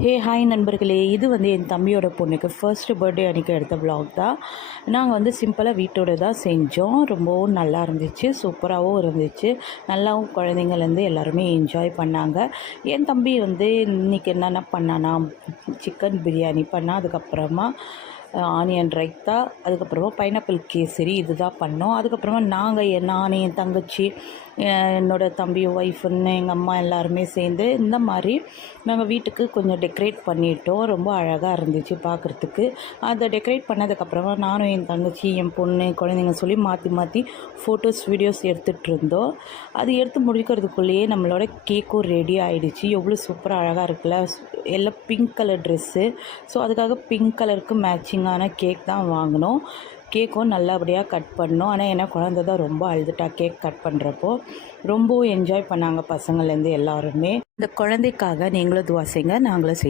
Hi நண்பர்களே, இது என் தம்பியோட பொண்ணுக்கு ஃபர்ஸ்ட் பர்த்டே அன்றைக்கி எடுத்த விலாக் தான். நாங்கள் சிம்பிளாக வீட்டோட தான் செஞ்சோம். ரொம்பவும் நல்லா இருந்துச்சு, சூப்பராகவும் இருந்துச்சு. நல்லாவும் குழந்தைங்கள்லேருந்து எல்லாருமே என்ஜாய் பண்ணாங்க. என் தம்பி இன்றைக்கி என்னென்ன பண்ணானா, சிக்கன் பிரியாணி பண்ணால், அதுக்கப்புறமா ஆனியன் ரைத்தா, அதுக்கப்புறமா பைனாப்பிள் கேசரி இது தான் பண்ணோம். அதுக்கப்புறமா நான் என் தங்கச்சி, என்னோடய தம்பி ஒய்ஃபுன்னு எங்கள் அம்மா எல்லாருமே சேர்ந்து இந்த மாதிரி நாங்கள் வீட்டுக்கு கொஞ்சம் டெக்கரேட் பண்ணிட்டோம். ரொம்ப அழகாக இருந்துச்சு பார்க்குறதுக்கு. அதை டெக்கரேட் பண்ணதுக்கப்புறமா நானும் என் தங்கச்சி, என் பொண்ணு, குழந்தைங்க சொல்லி மாற்றி மாற்றி ஃபோட்டோஸ் வீடியோஸ் எடுத்துகிட்டு இருந்தோம். அது எடுத்து முடிக்கிறதுக்குள்ளேயே நம்மளோட கேக்கும் ரெடி ஆகிடுச்சு. எவ்வளோ சூப்பராக அழகாக இருக்குல்ல. எல்லாம் பிங்க் கலர் ட்ரெஸ்ஸு. ஸோ அதுக்காக பிங்க் கலருக்கு மேட்சிங்கான கேக் தான் வாங்கினோம். கேக்கும் நல்லபடியாக கட் பண்ணோம். ஆனால் ஏன்னா குழந்தை தான் ரொம்ப அழுதுட்டா கேக் கட் பண்ணுறப்போ. ரொம்பவும் என்ஜாய் பண்ணாங்க பசங்கள்லேருந்து எல்லாருமே. இந்த குழந்தைக்காக நீங்களும் துவா செய்யுங்க, நாங்களும் செய்கிறோம்.